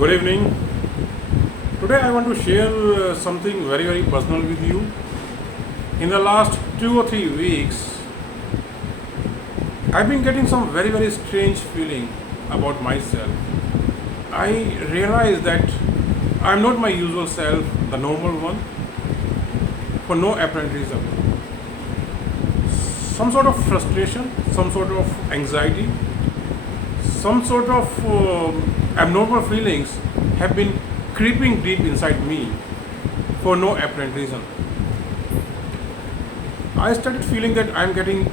Good evening. Today I want to share something very personal with you. In the last 2 or 3 weeks, I've been getting some very strange feeling about myself. I realize that I'm not my usual self, the normal one, for no apparent reason. Some sort of frustration, some sort of anxiety, some sort of abnormal feelings have been creeping deep inside me for no apparent reason. I started feeling that I'm getting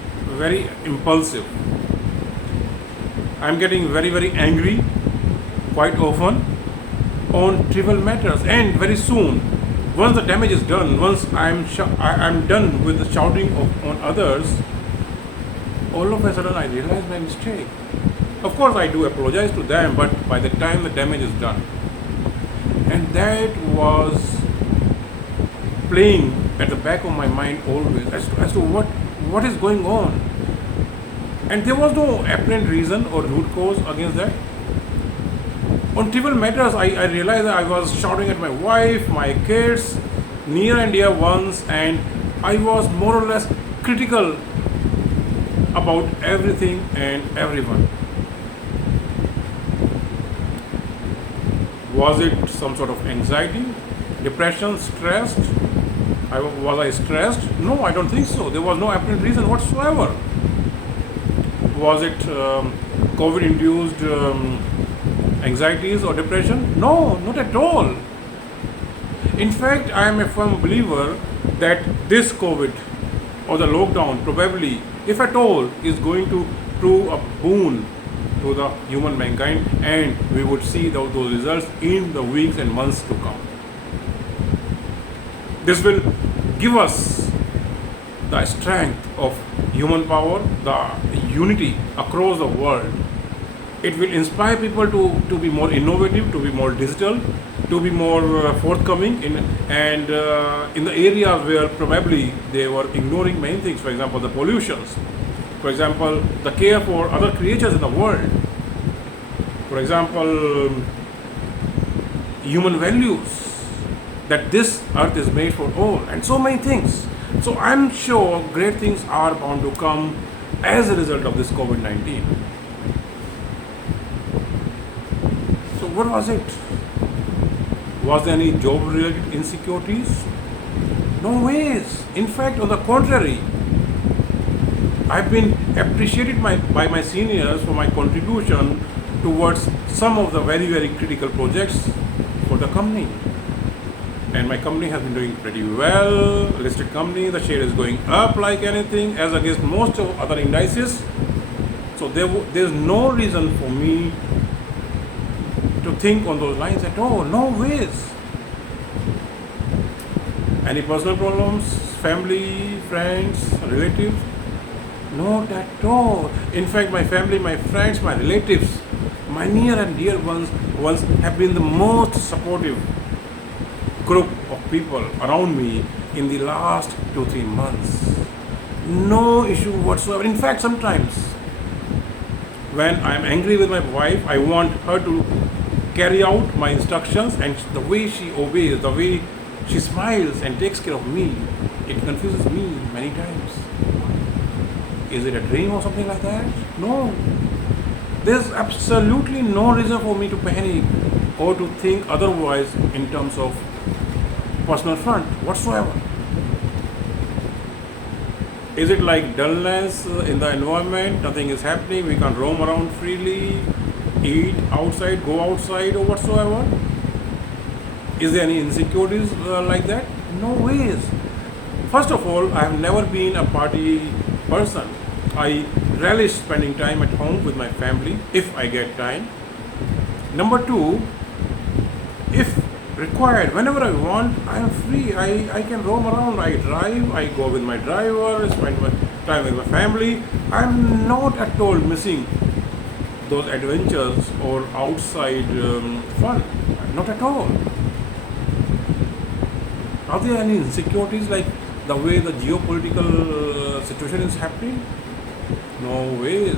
very impulsive. I'm getting very angry quite often on trivial matters, and very soon, once the damage is done, once I'm done with the shouting on others, all of a sudden I realize my mistake. Of course, I do apologize to them, but by the time the damage is done, and that was playing at the back of my mind always as to what is going on, and there was no apparent reason or root cause against that. On trivial matters, I realized that I was shouting at my wife, my kids, near and dear ones, and I was more or less critical about everything and everyone. Was it some sort of anxiety, depression, stressed? Was I stressed? No, I don't think so. There was no apparent reason whatsoever. Was it COVID-induced anxieties or depression? No, not at all. In fact, I am a firm believer that this COVID or the lockdown probably, if at all, is going to prove a boon to the human mankind, and we would see those results in the weeks and months to come. This will give us the strength of human power, the unity across the world. It will inspire people to be more innovative, to be more digital, to be more forthcoming in the areas where probably they were ignoring many things. For example, the pollutions. For example, the care for other creatures in the world. For example, human values, that this earth is made for all, and so many things. So I'm sure great things are bound to come as a result of this COVID-19. So what was it? Was there any job-related insecurities? No ways. In fact, on the contrary, I've been appreciated by my seniors for my contribution towards some of the very critical projects for the company. And my company has been doing pretty well. Listed company, the share is going up like anything as against most of other indices. So there's no reason for me to think on those lines at all. No ways. Any personal problems, family, friends, relatives? Not at all. In fact, my family, my friends, my relatives, my near and dear ones have been the most supportive group of people around me in the last 2-3 months. No issue whatsoever. In fact, sometimes when I'm angry with my wife, I want her to carry out my instructions, and the way she obeys, the way she smiles and takes care of me, it confuses me many times. Is it a dream or something like that? No. There's absolutely no reason for me to panic or to think otherwise in terms of personal front whatsoever. Is it like dullness in the environment? Nothing is happening. We can roam around freely, eat outside, go outside, or whatsoever? Is there any insecurities like that? No ways. First of all, I have never been a party person. I relish spending time at home with my family if I get time. Number two, if required, whenever I want, I am free. I can roam around. I drive, I go with my driver, spend my time with my family. I'm not at all missing those adventures or outside fun. Not at all. Are there any insecurities like the way the geopolitical situation is happening? No ways.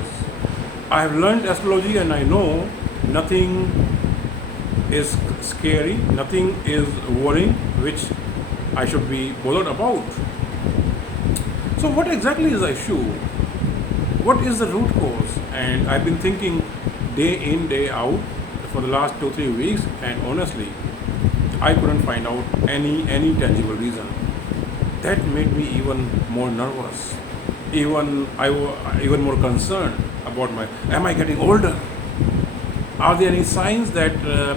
I have learned astrology and I know nothing is scary, nothing is worrying which I should be bothered about. So, what exactly is the issue? What is the root cause? And I've been thinking day in, day out for the last 2 3 weeks, and honestly, I couldn't find out any tangible reason. That made me even more nervous. Even more concerned about my. Am I getting older? Are there any signs that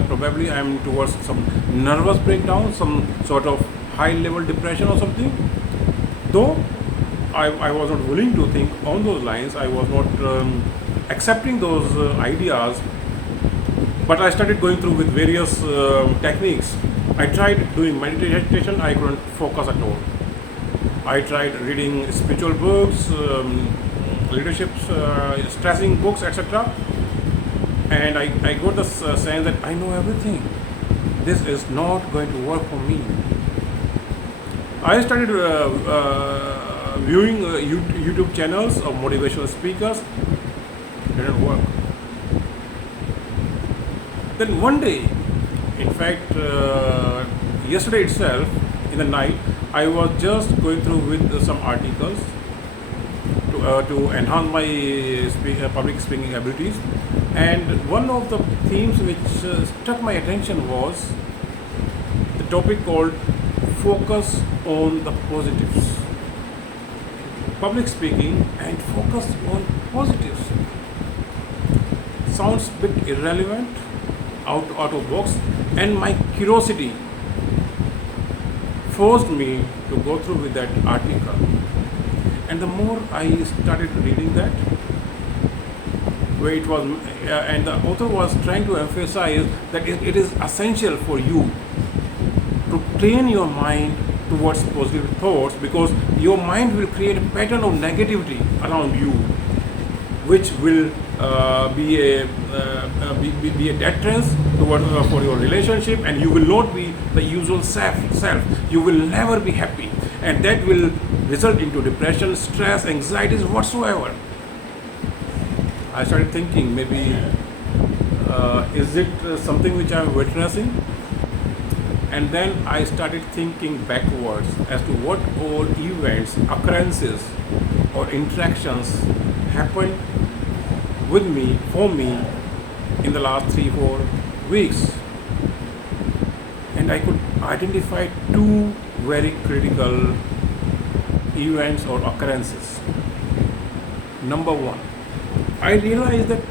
probably I'm towards some nervous breakdown, some sort of high level depression or something? Though I was not willing to think on those lines, I was not accepting those ideas, but I started going through with various techniques. I tried doing meditation, I couldn't focus at all. I tried reading spiritual books, leadership, stressing books, etc. And I got the sense that I know everything. This is not going to work for me. I started viewing YouTube channels of motivational speakers. Didn't work. Then one day, in fact, yesterday itself, in the night, I was just going through with some articles to enhance my public speaking abilities. And one of the themes which struck my attention was the topic called focus on the positives. Public speaking and focus on positives. Sounds a bit irrelevant, out of box, and my curiosity forced me to go through with that article. And the more I started reading that, where it was, and the author was trying to emphasize that it is essential for you to train your mind towards positive thoughts, because your mind will create a pattern of negativity around you, which will be a deterrence toward for your relationship, and you will not be the usual self. You will never be happy, and that will result into depression, stress, anxieties whatsoever. I started thinking, maybe is it something which I am witnessing? And then I started thinking backwards as to what all events, occurrences, or interactions happened with me, for me, in the last 3 4 weeks. And I could identify two very critical events or occurrences. Number one, I realized that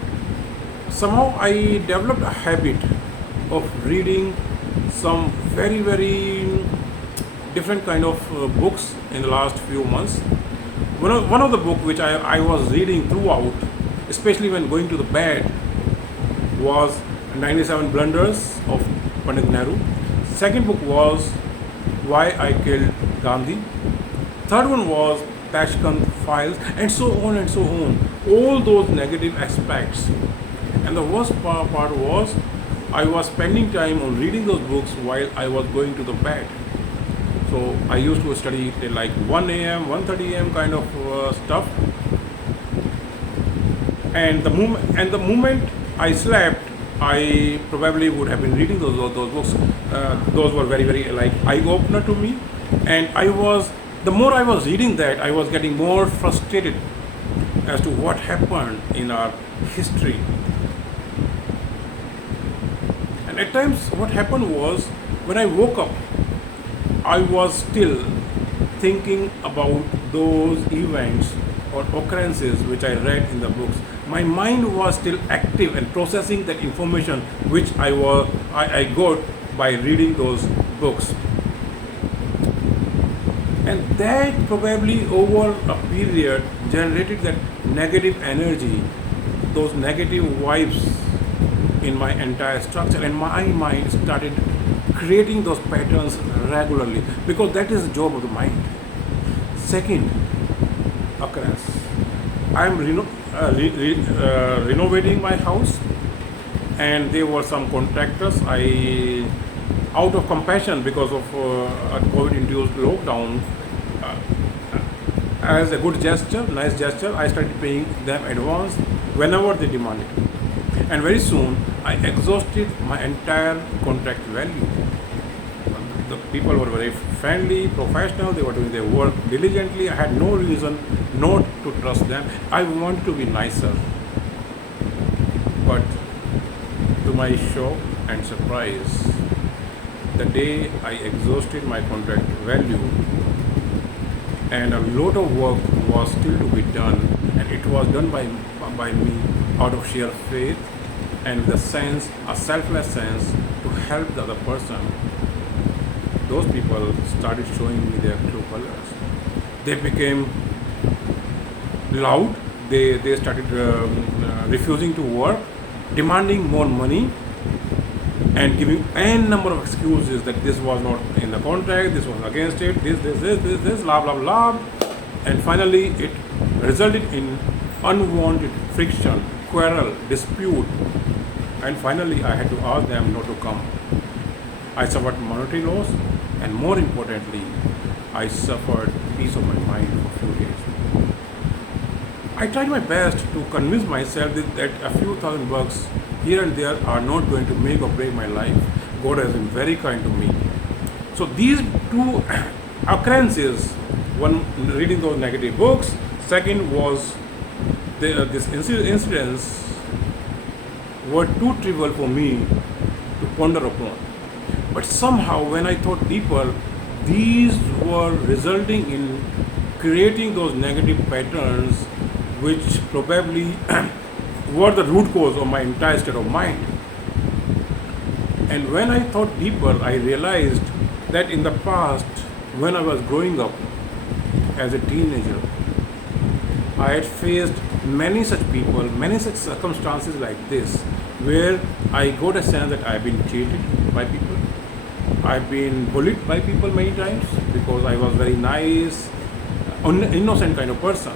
somehow I developed a habit of reading some very different kind of books in the last few months. One of the book which I was reading throughout, especially when going to the bed, was 97 Blunders of Pandit Nehru. Second book was Why I Killed Gandhi. Third one was Tashkent Files, and so on and so on. All those negative aspects. And the worst part was, I was spending time on reading those books while I was going to the bed. So I used to study till like 1 a.m., 1:30 a.m. kind of stuff. And the moment I slept, I probably would have been reading those books. Those were very like eye opener to me. And the more I was reading that, I was getting more frustrated as to what happened in our history. And at times, what happened was, when I woke up, I was still thinking about those events or occurrences which I read in the books. My mind was still active and processing that information which I got by reading those books. And that probably over a period generated that negative energy, those negative vibes in my entire structure, and my mind started creating those patterns regularly, because that is the job of the mind. Second occurrence, I am renovating my house, and there were some contractors. Out of compassion because of a COVID-induced lockdown, as a good gesture, nice gesture, I started paying them advance whenever they demanded. And very soon, I exhausted my entire contract value. The people were very friendly, professional, they were doing their work diligently. I had no reason not to trust them. I wanted to be nicer. But to my shock and surprise, the day I exhausted my contract value, and a lot of work was still to be done, and it was done by me out of sheer faith and the sense, a selfless sense to help the other person. Those people started showing me their true colors. They became loud. They started refusing to work, demanding more money, and giving n number of excuses that this was not in the contract, this was against it, this, blah blah blah, and finally it resulted in unwanted friction, quarrel, dispute, and finally I had to ask them not to come. I suffered monetary loss, and more importantly, I suffered peace of my mind for a few days. I tried my best to convince myself that a few thousand bucks here and there are not going to make or break my life. God has been very kind to me. So these two occurrences, one reading those negative books, second was this incidents were too trivial for me to ponder upon. But somehow when I thought deeper, these were resulting in creating those negative patterns which probably were the root cause of my entire state of mind. And when I thought deeper, I realized that in the past, when I was growing up as a teenager, I had faced many such people, many such circumstances like this, where I got a sense that I've been cheated by people. I've been bullied by people many times because I was very nice, innocent kind of person.